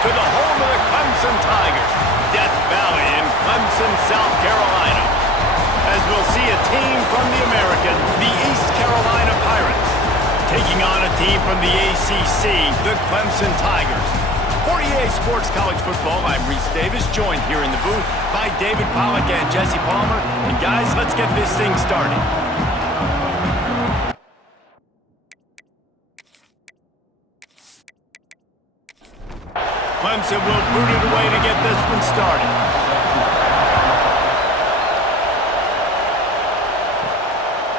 to the home of the Clemson Tigers, Death Valley in Clemson, South Carolina. As we'll see a team from the American, the East Carolina Pirates, taking on a team from the ACC, the Clemson Tigers. For EA Sports College Football, I'm Reese Davis, joined here in the booth by David Pollack and Jesse Palmer. And guys, let's get this thing started. Clemson will boot it away to get this one started.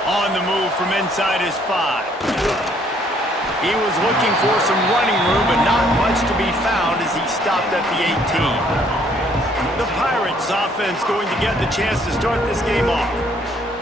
On the move from inside his 5. He was looking for some running room, but not much to be found as he stopped at the 18. The Pirates offense going to get the chance to start this game off.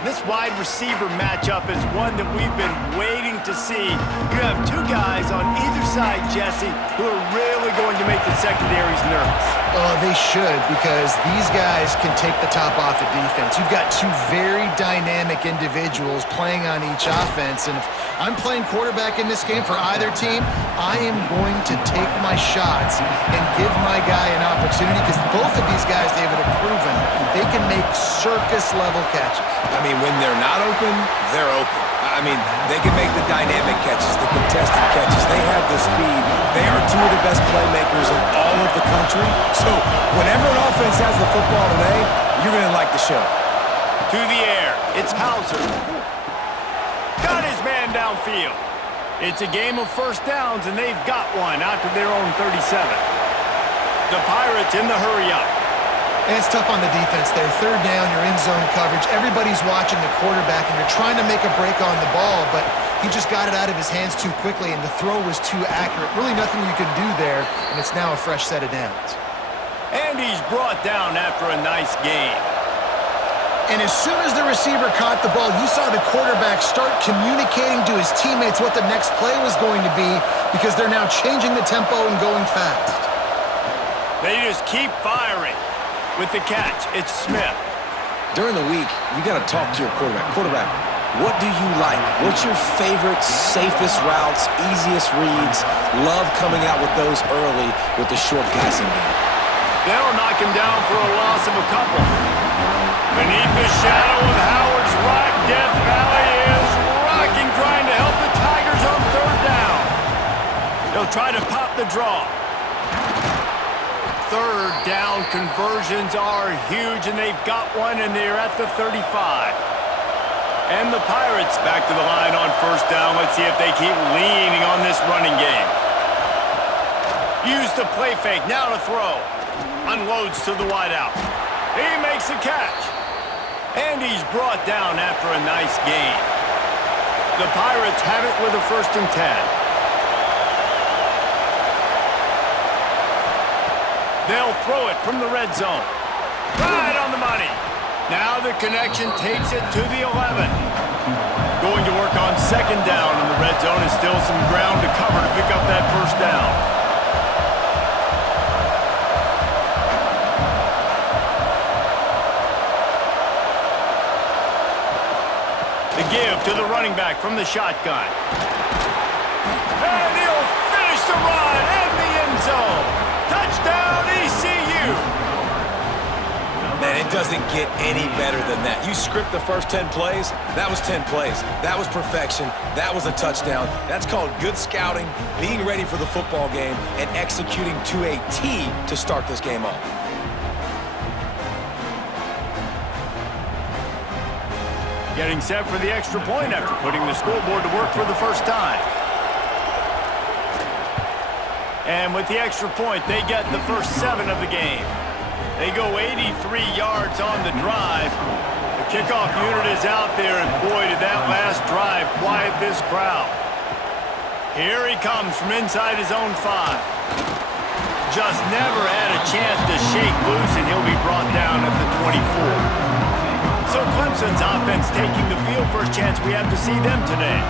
This wide receiver matchup is one that we've been waiting to see. You have two guys on either side, Jesse, who are really going to make the secondaries nervous. Oh, they should, because these guys can take the top off the defense. You've got two very dynamic individuals playing on each offense, and if I'm playing quarterback in this game for either team, I am going to take my shots and give my guy an opportunity, because both of these guys, David, have proven they can make circus-level catches. I mean, when they're not open, they're open. I mean, they can make the dynamic catches, the contested catches. They have the speed. They are two of the best playmakers in all of the country. So whenever an offense has the football today, you're going to like the show. To the air, it's Hauser. Got his man downfield. It's a game of first downs, and they've got one out to their own 37. The Pirates in the hurry-up. And it's tough on the defense there. Third down, you're in zone coverage. Everybody's watching the quarterback, and you're trying to make a break on the ball, but he just got it out of his hands too quickly, and the throw was too accurate. Really nothing you could do there, and it's now a fresh set of downs. And he's brought down after a nice gain. And as soon as the receiver caught the ball, you saw the quarterback start communicating to his teammates what the next play was going to be, because they're now changing the tempo and going fast. They just keep firing. With the catch, it's Smith. During the week, you got to talk to your quarterback. Quarterback, what do you like? What's your favorite, safest routes, easiest reads? Love coming out with those early with the short passing game. They'll knock him down for a loss of a couple. Beneath the shadow of Howard's Rock, Death Valley is rocking, trying to help the Tigers on third down. They'll try to pop the draw. Third down conversions are huge, and they've got one, and they're at the 35. And the Pirates back to the line on first down. Let's see if they keep leaning on this running game. Use the play fake, now to throw. Unloads to the wideout. He makes the catch. And he's brought down after a nice gain. The Pirates have it with a 1st and 10. They'll throw it from the red zone. Right on the money. Now the connection takes it to the 11. Going to work on 2nd down in the red zone, and still some ground to cover to pick up that 1st down. The give to the running back from the shotgun. And he'll finish the run in the end zone. Touchdown, ECU! Man, it doesn't get any better than that. You script the first 10 plays, that was 10 plays. That was perfection. That was a touchdown. That's called good scouting, being ready for the football game, and executing to a T to start this game off. Getting set for the extra point after putting the scoreboard to work for the first time. And with the extra point, they get the first 7 of the game. They go 83 yards on the drive. The kickoff unit is out there, and boy, did that last drive quiet this crowd. Here he comes from inside his own 5. Just never had a chance to shake loose, and he'll be brought down at the 24. So Clemson's offense taking the field. First chance we have to see them today.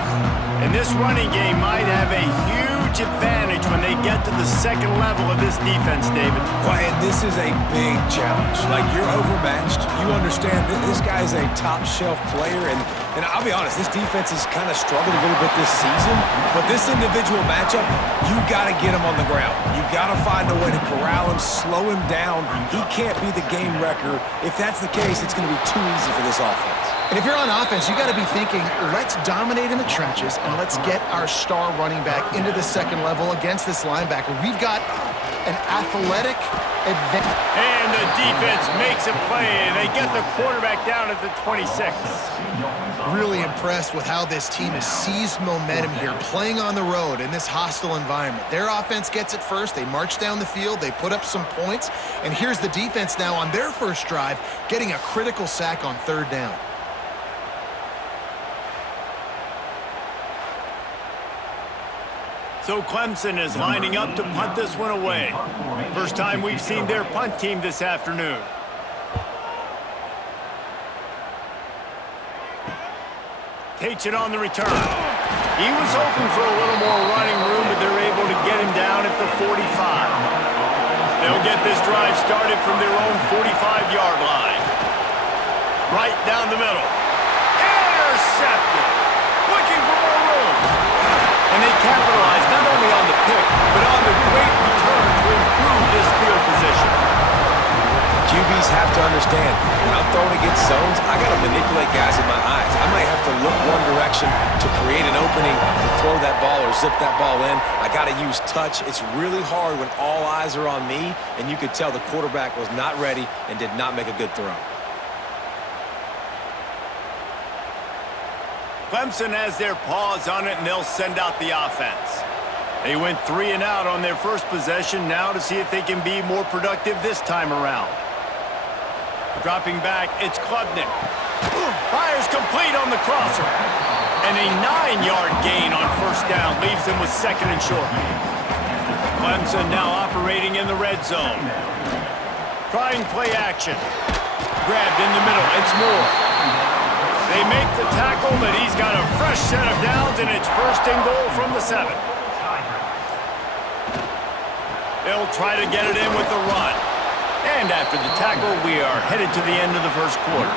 And this running game might have a huge advantage when they get to the second level of this defense, David. Well, and this is a big challenge. Like, you're overmatched. You understand that this guy's a top-shelf player, and I'll be honest, this defense has kind of struggled a little bit this season, but this individual matchup, you got to get him on the ground. You got to find a way to corral him, slow him down. He can't be the game wrecker. If that's the case, it's going to be too easy for this offense. And if you're on offense, you got to be thinking, let's dominate in the trenches and let's get our star running back into the second level against this linebacker. We've got an athletic advantage. And the defense makes a play, and they get the quarterback down at the 26. Really impressed with how this team has seized momentum here, playing on the road in this hostile environment. Their offense gets it first. They march down the field. They put up some points. And here's the defense now on their first drive, getting a critical sack on third down. So Clemson is lining up to punt this one away. First time we've seen their punt team this afternoon. Takes it on the return. He was hoping for a little more running room, but they're able to get him down at the 45. They'll get this drive started from their own 45-yard line. Right down the middle. Intercepted. Looking for more room. And they capitalize not only on the pick, but on the great return to improve this field position. QBs have to understand, when I'm throwing against zones, I got to manipulate guys in my eyes. I might have to look one direction to create an opening to throw that ball or zip that ball in. I got to use touch. It's really hard when all eyes are on me, and you could tell the quarterback was not ready and did not make a good throw. Clemson has their paws on it, and they'll send out the offense. They went 3 and out on their first possession, now to see if they can be more productive this time around. Dropping back, it's Klubnik. Fires complete on the crosser. And a 9-yard gain on first down leaves them with second and short. Clemson now operating in the red zone. Trying play action. Grabbed in the middle, it's Moore. They make the tackle, but he's got a fresh set of downs, and it's first and goal from the 7. They'll try to get it in with the run. And after the tackle, we are headed to the end of the first quarter.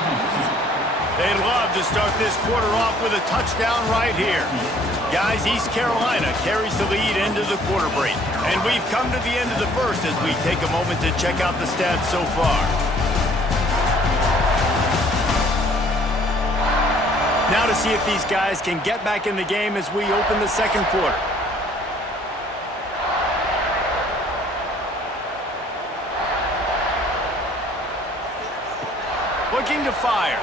They'd love to start this quarter off with a touchdown right here. Guys, East Carolina carries the lead into the quarter break. And we've come to the end of the first as we take a moment to check out the stats so far. Now to see if these guys can get back in the game as we open the second quarter. Looking to fire.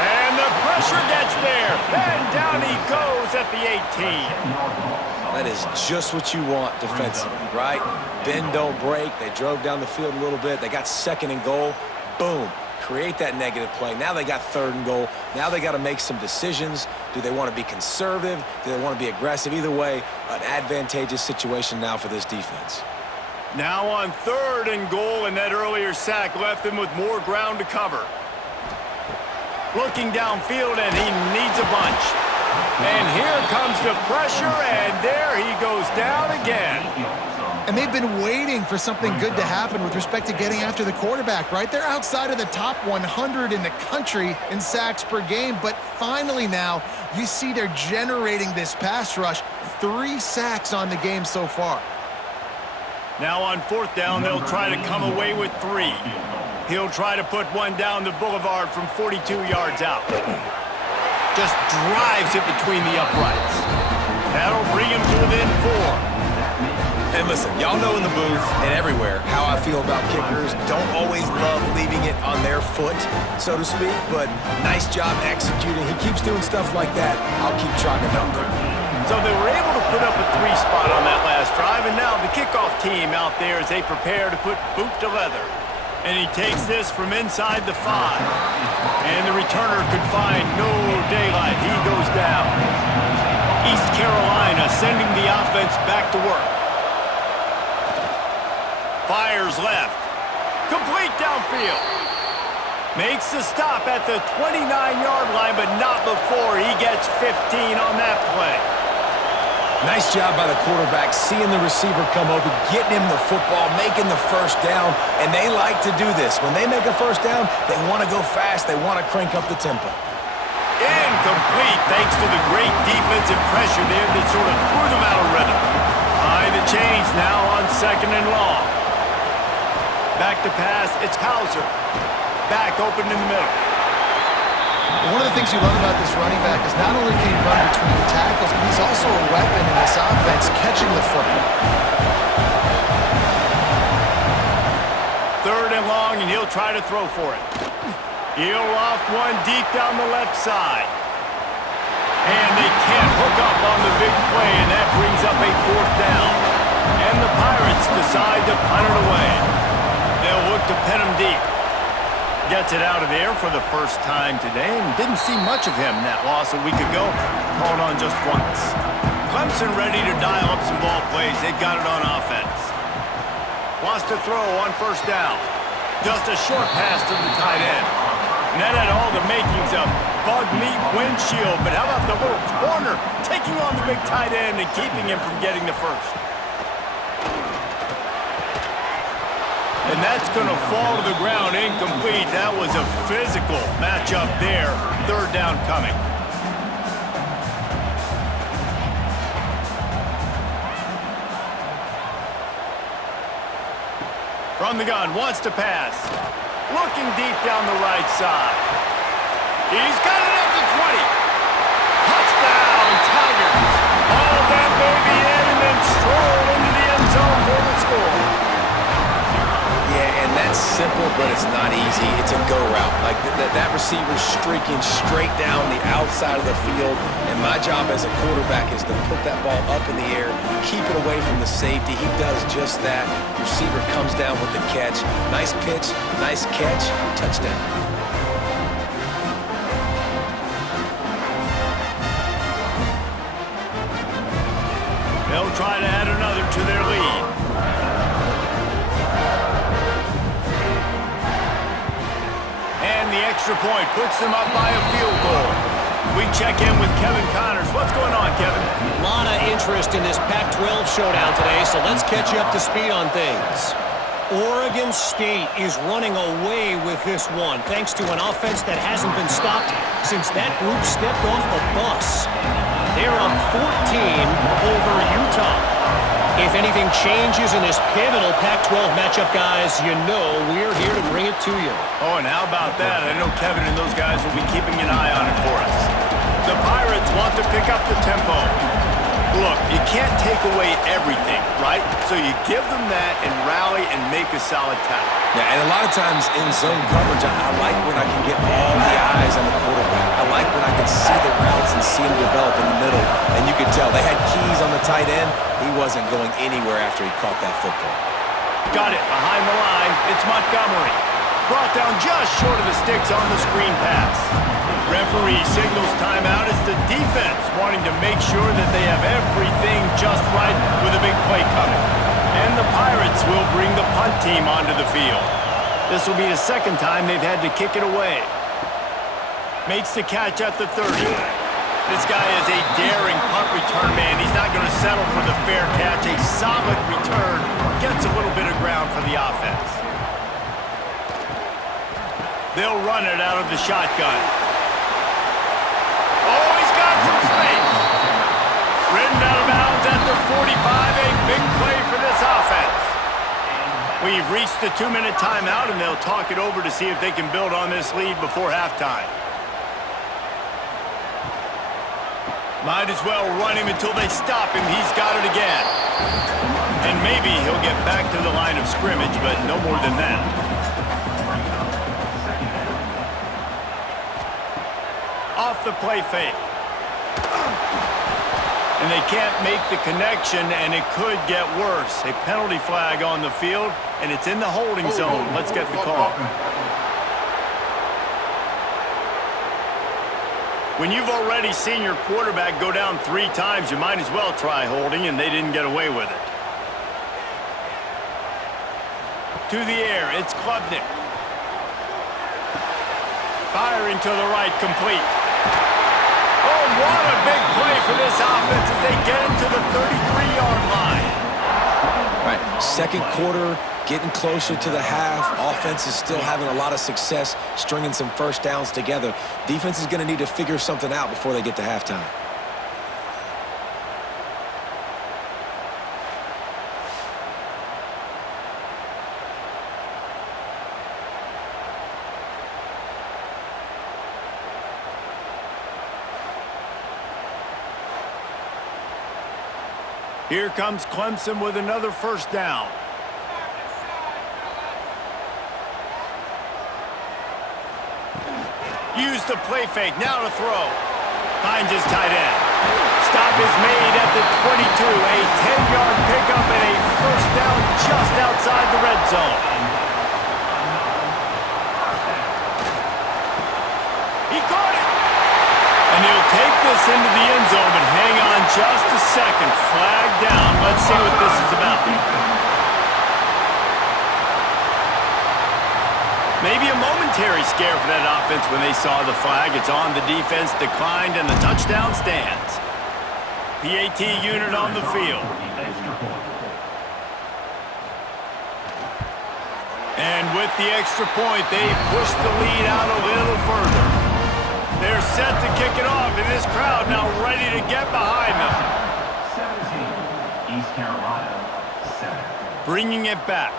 And the pressure gets there. And down he goes at the 18. That is just what you want defensively, right? Bend, don't break. They drove down the field a little bit. They got second and goal. Boom. Create that negative play. Now they got third and goal. Now they got to make some decisions. Do they want to be conservative? Do they want to be aggressive? Either way, an advantageous situation now for this defense. Now on third and goal, and that earlier sack left him with more ground to cover. Looking downfield, and he needs a bunch. And here comes the pressure, and there he goes down again. And they've been waiting for something good to happen with respect to getting after the quarterback, right? They're outside of the top 100 in the country in sacks per game, but finally now you see they're generating this pass rush. 3 sacks on the game so far. Now on fourth down, they'll try to come away with 3. He'll try to put one down the boulevard from 42 yards out. Just drives it between the uprights. That'll bring him to within 4. And listen, y'all know in the booth and everywhere how I feel about kickers. Don't always love leaving it on their foot, so to speak, but nice job executing. He keeps doing stuff like that. I'll keep trotting him out there. So they were able to put up a 3 spot on that last drive, and now the kickoff team out there as they prepare to put boot to leather. And he takes this from inside the 5. And the returner could find no daylight. He goes down. East Carolina sending the offense back to work. Fires left. Complete downfield. Makes the stop at the 29-yard line, but not before he gets 15 on that play. Nice job by the quarterback, seeing the receiver come open, getting him the football, making the first down, and they like to do this. When they make a first down, they want to go fast. They want to crank up the tempo. Incomplete, thanks to the great defensive pressure there that sort of threw them out of rhythm. High the chains now on 2nd and long. Back to pass, it's Hauser. Back open in the middle. One of the things you love about this running back is not only can he run between the tackles, but he's also a weapon in this offense, catching the football. 3rd and long, and he'll try to throw for it. He'll loft one deep down the left side. And they can't hook up on the big play, and that brings up a 4th down. And the Pirates decide to punt it away. They'll look to pin him deep. Gets it out of there for the first time today, and didn't see much of him in that loss a week ago. Called on just once. Clemson ready to dial up some ball plays. They've got it on offense. Wants to throw on 1st down. Just a short pass to the tight end. And that had all the makings of bug meat windshield, but how about the little corner taking on the big tight end and keeping him from getting the first? And that's going to fall to the ground incomplete. That was a physical matchup there. 3rd down coming. From the gun, wants to pass. Looking deep down the right side. He's got it at the 20. Touchdown, Tigers. All that baby in and then stroll into the end zone for the score. Yeah, and that's simple, but it's not easy. It's a go route. Like that receiver's streaking straight down the outside of the field, and my job as a quarterback is to put that ball up in the air, keep it away from the safety. He does just that. Receiver comes down with the catch. Nice pitch, nice catch, touchdown. They'll try to add another to their lead. And the extra point puts them up by a field goal. We check in with Kevin Connors. What's going on, Kevin? A lot of interest in this Pac-12 showdown today, so let's catch you up to speed on things. Oregon State is running away with this one, thanks to an offense that hasn't been stopped since that group stepped off the bus. They're up 14 over Utah. If anything changes in this pivotal Pac-12 matchup, guys, you know we're here to bring it to you. Oh, and how about that? I know Kevin and those guys will be keeping an eye on it for us. The Pirates want to pick up the tempo. Look, you can't take away everything, right? So you give them that and rally and make a solid tackle. Yeah, and a lot of times in zone coverage, I like when I can get all the eyes on the quarterback. I like when I can see the routes and see them develop in the middle. And you could tell they had keys on the tight end. He wasn't going anywhere after he caught that football. Got it behind the line. It's Montgomery. Brought down just short of the sticks on the screen pass. Referee signals timeout. It's the defense wanting to make sure that they have everything just right with a big play coming. And the Pirates will bring the punt team onto the field. This will be the 2nd time they've had to kick it away. Makes the catch at the 30. This guy is a daring punt return man. He's not going to settle for the fair catch. A solid return. Gets a little bit of ground for the offense. They'll run it out of the shotgun. Oh, he's got some space. Ridden out of bounds at the 45. A big play for this offense. We've reached the 2-minute timeout, and they'll talk it over to see if they can build on this lead before halftime. Might as well run him until they stop him. He's got it again. And maybe he'll get back to the line of scrimmage, but no more than that. Off the play fake. And they can't make the connection, and it could get worse. A penalty flag on the field, and it's in the holding zone. Let's get the call. When you've already seen your quarterback go down 3 times, you might as well try holding, and they didn't get away with it. To the air, it's Klubnik. Firing to the right, complete. Oh, what a big play for this offense as they get into the 33-yard line. All right, second quarter, getting closer to the half. Offense is still having a lot of success stringing some first downs together. Defense is going to need to figure something out before they get to halftime. Here comes Clemson with another first down. Use the play fake, now to throw. Finds his tight end. Stop is made at the 22. A 10-yard pickup and a first down just outside the red zone. He caught it! And he'll take this into the end zone, but hang on just a second. Flag down. Let's see what this is about. Maybe a momentary scare for that offense when they saw the flag. It's on, the defense declined, and the touchdown stands. PAT unit on the field. And with the extra point, they push the lead out a little further. They're set to kick it off, and this crowd now ready to get behind them. 17, East Carolina, 7. Bringing it back.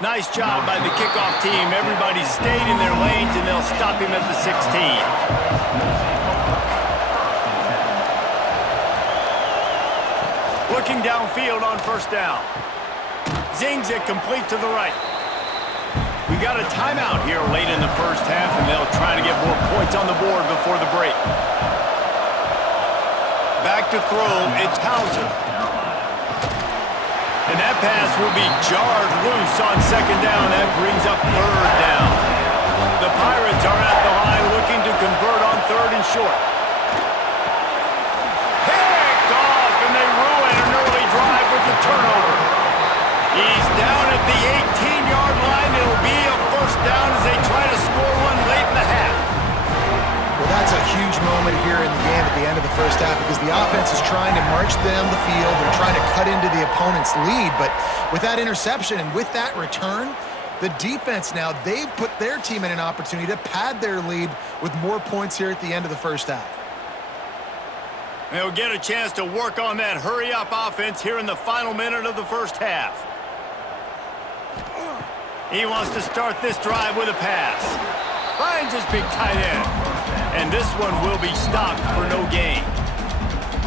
Nice job by the kickoff team. Everybody stayed in their lanes, and they'll stop him at the 16. Looking downfield on first down. Zings it complete to the right. We got a timeout here late in the first half, and they'll try to get more points on the board before the break. Back to throw, it's Hauser. And that pass will be jarred loose on second down. That brings up third down. The Pirates are at the line looking to convert on third and short. Picked off, and they ruin an early drive with the turnover. He's down at the 18-yard line. It'll be a first down as they try to score one late in the half. Well, that's a huge moment here in the game at the end of the first half because the offense is trying to march down the field. They're trying to cut into the opponent's lead. But with that interception and with that return, the defense now, they've put their team in an opportunity to pad their lead with more points here at the end of the first half. They'll get a chance to work on that hurry-up offense here in the final minute of the first half. He wants to start this drive with a pass. Finds his big tight end. And this one will be stopped for no gain.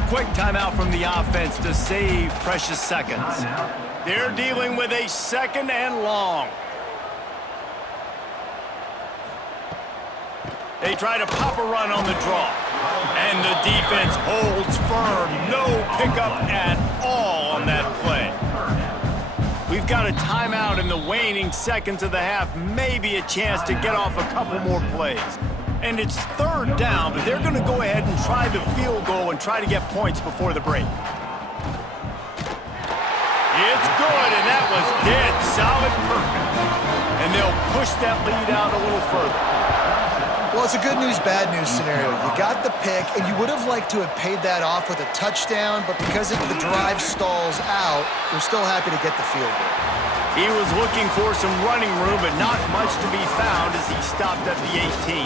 Quick timeout from the offense to save precious seconds. They're dealing with a second and long. They try to pop a run on the draw. And the defense holds firm. No pickup at all on that play. We've got a timeout in the waning seconds of the half. Maybe a chance to get off a couple more plays. And it's third down, but they're going to go ahead and try the field goal and try to get points before the break. It's good, and that was dead solid perfect. And they'll push that lead out a little further. Well, it's a good news, bad news scenario. You got the pick, and you would have liked to have paid that off with a touchdown, but because the drive stalls out, they're still happy to get the field goal. He was looking for some running room, but not much to be found as he stopped at the 18.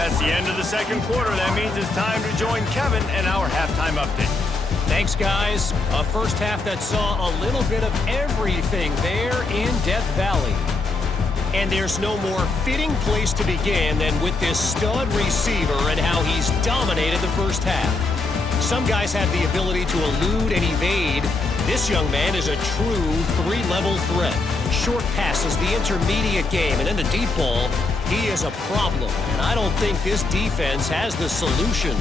That's the end of the second quarter. That means it's time to join Kevin and our halftime update. Thanks, guys. A first half that saw a little bit of everything there in Death Valley. And there's no more fitting place to begin than with this stud receiver and how he's dominated the first half. Some guys have the ability to elude and evade. This young man is a true three-level threat. Short passes, the intermediate game, and then the deep ball, he is a problem. And I don't think this defense has the solution.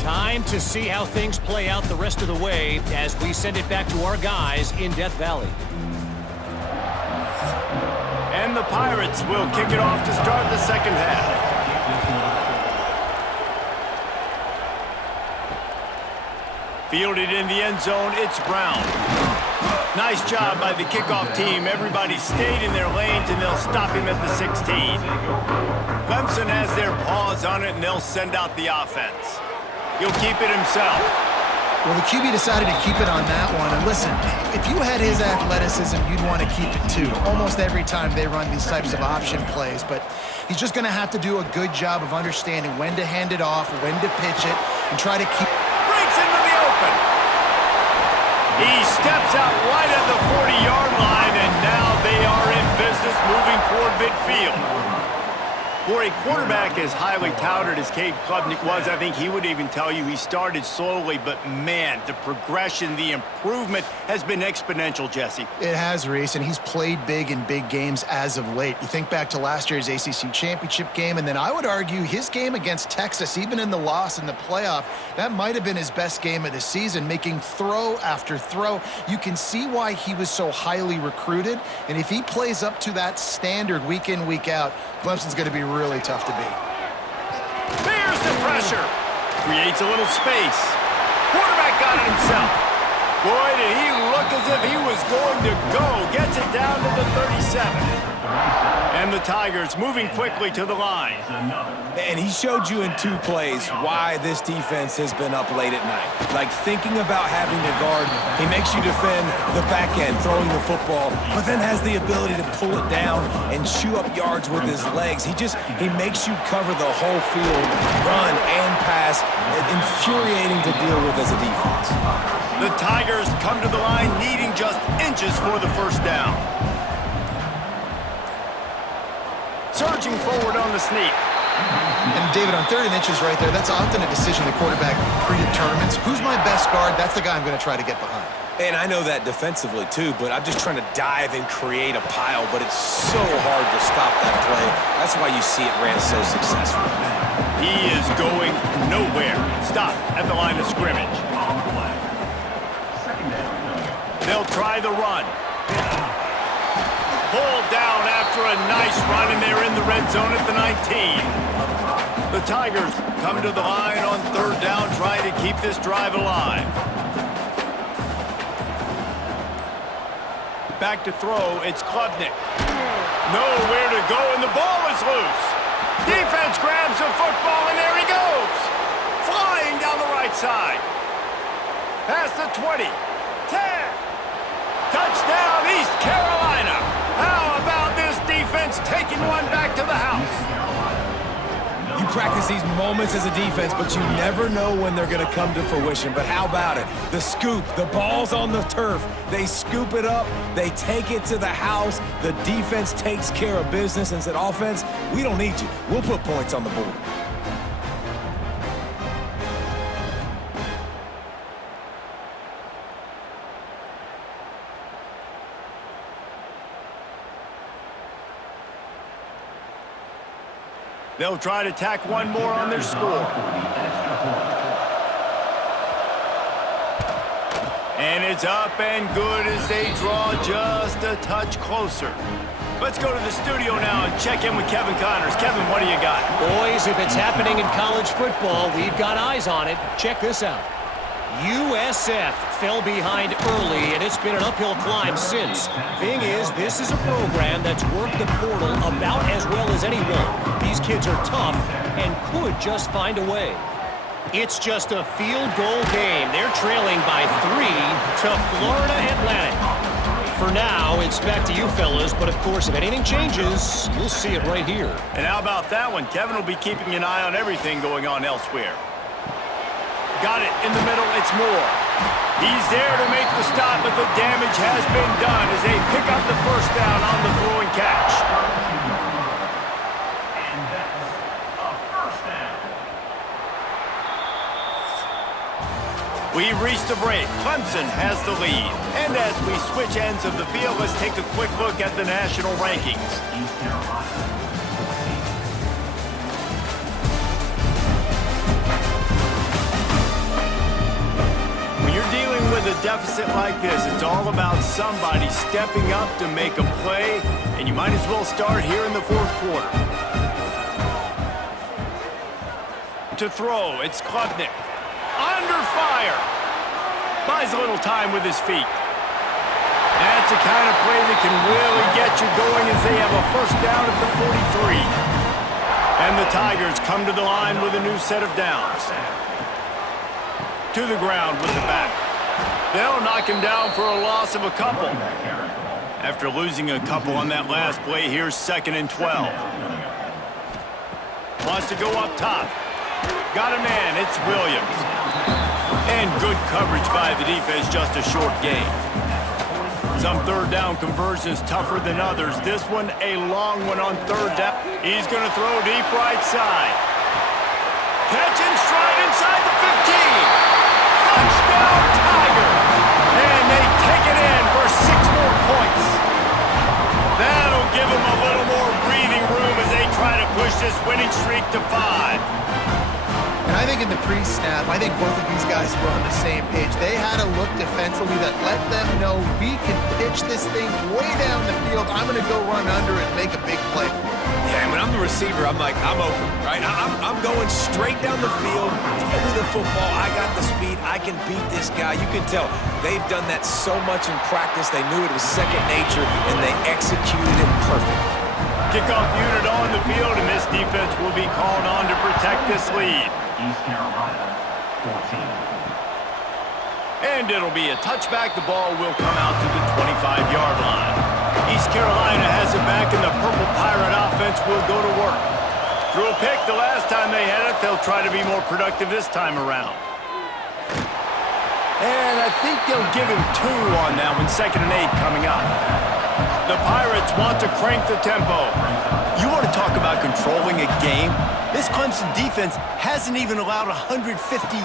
Time to see how things play out the rest of the way as we send it back to our guys in Death Valley. And the Pirates will kick it off to start the second half. Fielded in the end zone, it's Brown. Nice job by the kickoff team. Everybody stayed in their lanes, and they'll stop him at the 16. Clemson has their paws on it, and they'll send out the offense. He'll keep it himself. Well, the QB decided to keep it on that one. And listen, if you had his athleticism, you'd want to keep it too. Almost every time they run these types of option plays. But he's just going to have to do a good job of understanding when to hand it off, when to pitch it, and try to keep... Breaks into the open. He steps out right at the 40-yard line, and now they are in business moving toward midfield. For a quarterback as highly touted as Cade Klubnik was, I think he would even tell you he started slowly, but man, the progression, the improvement has been exponential, Jesse. It has, Reese, and he's played big in big games as of late. You think back to last year's ACC championship game, and then I would argue his game against Texas, even in the loss in the playoff, that might have been his best game of the season, making throw after throw. You can see why he was so highly recruited, and if he plays up to that standard week in, week out, Clemson's going to be really tough to beat. There's the pressure. Creates a little space. Quarterback got it himself. Boy, did he look as if he was going to go. Gets it down to the 37. And the Tigers moving quickly to the line. And he showed you in 2 plays why this defense has been up late at night. Like thinking about having to guard, he makes you defend the back end, throwing the football, but then has the ability to pull it down and chew up yards with his legs. He makes you cover the whole field, run and pass. Infuriating to deal with as a defense. The Tigers come to the line needing just inches for the first down. Surging forward on the sneak. And David, on 3rd and inches right there, that's often a decision the quarterback predetermines. Who's my best guard? That's the guy I'm going to try to get behind. And I know that defensively too, but I'm just trying to dive and create a pile, but it's so hard to stop that play. That's why you see it ran so successful. He is going nowhere. Stop at the line of scrimmage. They'll try the run. Pulled down after a nice run, and they're in the red zone at the 19. The Tigers come to the line on 3rd down, trying to keep this drive alive. Back to throw, it's Klubnik. Nowhere to go, and the ball is loose. Defense grabs the football, and there he goes. Flying down the right side. Past the 20. 10. Touchdown, East Carolina. How about this defense taking one back to the house? You practice these moments as a defense, but you never know when they're going to come to fruition. But how about it? The scoop, the ball's on the turf. They scoop it up. They take it to the house. The defense takes care of business and said, offense, we don't need you. We'll put points on the board. They'll try to tack one more on their score. And it's up and good as they draw just a touch closer. Let's go to the studio now and check in with Kevin Connors. Kevin, what do you got? Boys, if it's happening in college football, we've got eyes on it. Check this out. USF fell behind early, and it's been an uphill climb since. Thing is, this is a program that's worked the portal about as well as anyone. These kids are tough and could just find a way. It's just a field goal game. They're trailing by 3 to Florida Atlantic. For now, it's back to you fellas, but of course, if anything changes, you'll see it right here. And how about that one? Kevin will be keeping an eye on everything going on elsewhere. Got it in the middle, it's Moore. He's there to make the stop, but the damage has been done as they pick up the first down on the throw and catch. And that's a first down. We've reached a break. Clemson has the lead. And as we switch ends of the field, let's take a quick look at the national rankings. East Carolina. With a deficit like this, it's all about somebody stepping up to make a play, and you might as well start here in the 4th quarter. To throw, it's Klubnik. Under fire. Buys a little time with his feet. That's the kind of play that can really get you going as they have a first down at the 43. And the Tigers come to the line with a new set of downs. To the ground with the back. They'll knock him down for a loss of a couple. After losing a couple on that last play, here's 2nd and 12. Wants to go up top. Got a man, it's Williams. And good coverage by the defense, just a short gain. Some third down conversions tougher than others. This one, a long one on third down. He's going to throw deep right side. Catch and stride inside the 15. Touchdown, Tigers! And they take it in for 6 more points. That'll give them a little more breathing room as they try to push this winning streak to 5. And I think in the pre-snap, I think both of these guys were on the same page. They had a look defensively that let them know we can pitch this thing way down the field. I'm going to go run under and make a big play. Yeah, when I'm the receiver, I'm like, I'm open, right? I'm going straight down the field. Give me the football. I got the speed. I can beat this guy. You can tell they've done that so much in practice. They knew it was second nature, and they executed it perfectly. Kickoff unit on the field, and this defense will be called on to protect this lead. East Carolina, 14. And it'll be a touchback. The ball will come out to the 25-yard line. East Carolina has it back, and the Purple Pirate offense will go to work. Threw a pick the last time they had it. They'll try to be more productive this time around. And I think they'll give him 2 on that one. 2nd and 8 coming up. The Pirates want to crank the tempo. You want to talk about controlling a game? This Clemson defense hasn't even allowed 150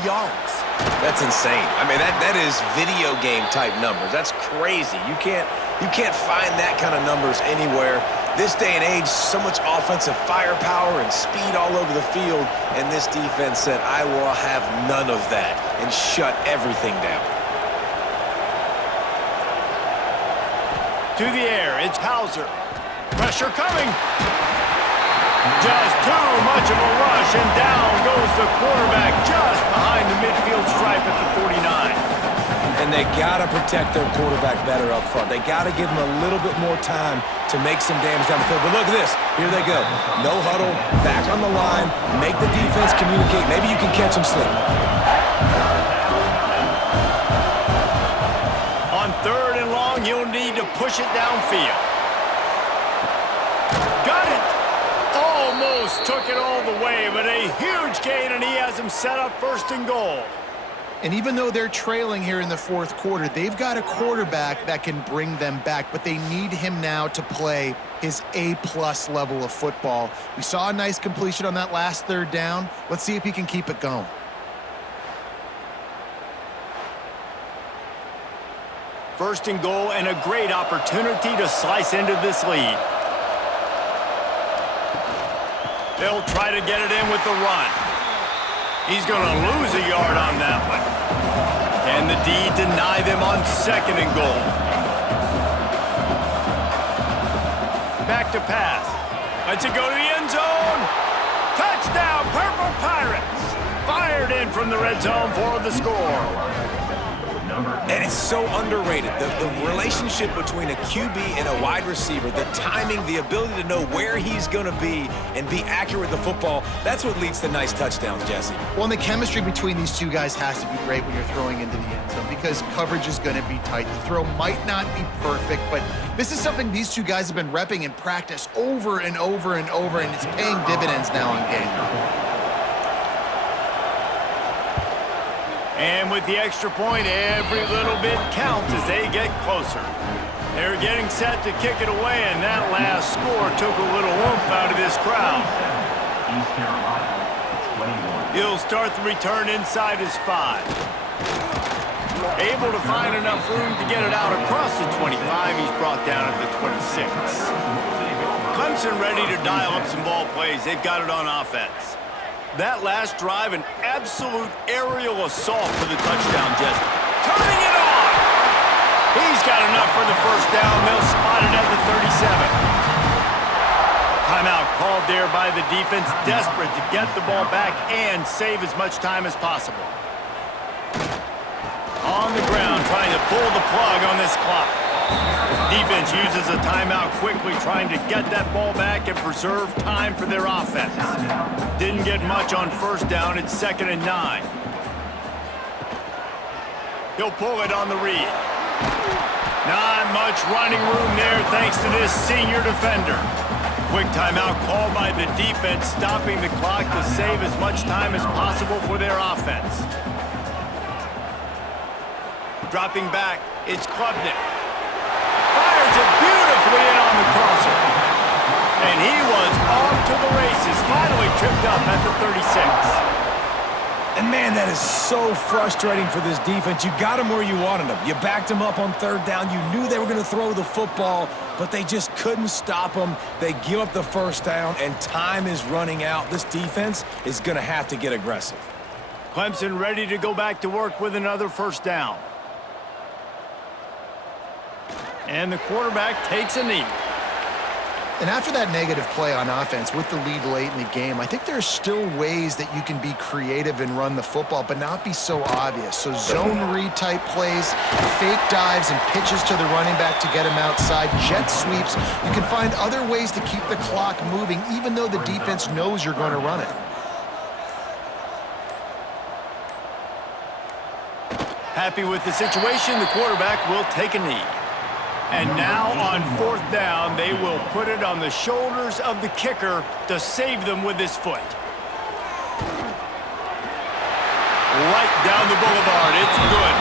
yards. That's insane. I mean, that is video game type numbers. That's crazy. You can't find that kind of numbers anywhere. This day and age, so much offensive firepower and speed all over the field, and this defense said, I will have none of that, and shut everything down. To the air, it's Hauser. Pressure coming. Just too much of a rush, and down goes the quarterback just behind the midfield stripe at the 49. And they got to protect their quarterback better up front. They got to give him a little bit more time to make some damage down the field. But look at this. Here they go. No huddle, back on the line, make the defense communicate. Maybe you can catch them slipping. On 3rd and long, you'll need to push it downfield. Got it. Almost took it all the way, but a huge gain, and he has him set up 1st and goal. And even though they're trailing here in the 4th quarter, they've got a quarterback that can bring them back, but they need him now to play his A-plus level of football. We saw a nice completion on that last 3rd down. Let's see if he can keep it going. First and goal, and a great opportunity to slice into this lead. They'll try to get it in with the run. He's going to lose a yard on that one. And the D deny them on 2nd and goal. Back to pass. Lets it go to the end zone. Touchdown, Purple Pirates. Fired in from the red zone for the score. And it's so underrated. The relationship between a QB and a wide receiver, the timing, the ability to know where he's going to be and be accurate with the football, that's what leads to nice touchdowns, Jesse. Well, and the chemistry between these two guys has to be great when you're throwing into the end zone because coverage is going to be tight. The throw might not be perfect, but this is something these two guys have been repping in practice over and over and over, and it's paying dividends now in game. And with the extra point, every little bit counts as they get closer. They're getting set to kick it away, and that last score took a little oomph out of this crowd. East Carolina, 21. He'll start the return inside his 5. Able to find enough room to get it out across the 25. He's brought down at the 26. Clemson ready to dial up some ball plays. They've got it on offense. That last drive, an absolute aerial assault for the touchdown, Jesse. Turning it on! He's got enough for the first down. They'll spot it at the 37. Timeout called there by the defense, desperate to get the ball back and save as much time as possible. On the ground, trying to pull the plug on this clock. defense uses a timeout quickly, trying to get that ball back and preserve time for their offense. Didn't get much on first down. It's 2nd and 9. He'll pull it on the read. Not much running room there thanks to this senior defender. Quick timeout called by the defense, stopping the clock to save as much time as possible for their offense. Dropping back, it's Klubnik. Fires it beautifully in on the crosser. And he was off to the races, finally tripped up at the 36. And man, that is so frustrating for this defense. You got them where you wanted them. You backed them up on 3rd down. You knew they were going to throw the football, but they just couldn't stop them. They give up the 1st down, and time is running out. This defense is going to have to get aggressive. Clemson ready to go back to work with another 1st down. And the quarterback takes a knee. And after that negative play on offense with the lead late in the game, I think there's still ways that you can be creative and run the football, but not be so obvious. So zone read type plays, fake dives and pitches to the running back to get him outside, jet sweeps. You can find other ways to keep the clock moving, even though the defense knows you're going to run it. Happy with the situation, the quarterback will take a knee. And now on 4th down, they will put it on the shoulders of the kicker to save them with his foot. Right down the boulevard, it's good.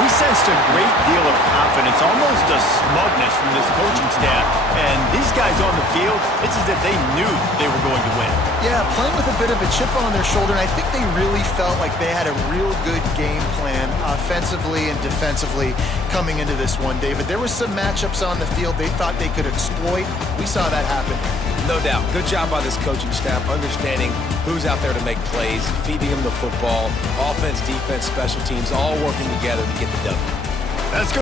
We sensed a great deal of confidence, almost a smugness from this coaching staff. And these guys on the field, it's as if they knew they were going to win. Yeah, playing with a bit of a chip on their shoulder, and I think they really felt like they had a real good game plan offensively and defensively coming into this one, David. There were some matchups on the field they thought they could exploit. We saw that happen. No doubt. Good job by this coaching staff, understanding who's out there to make plays, feeding them the football, offense, defense, special teams, all working together to get the W. That's good.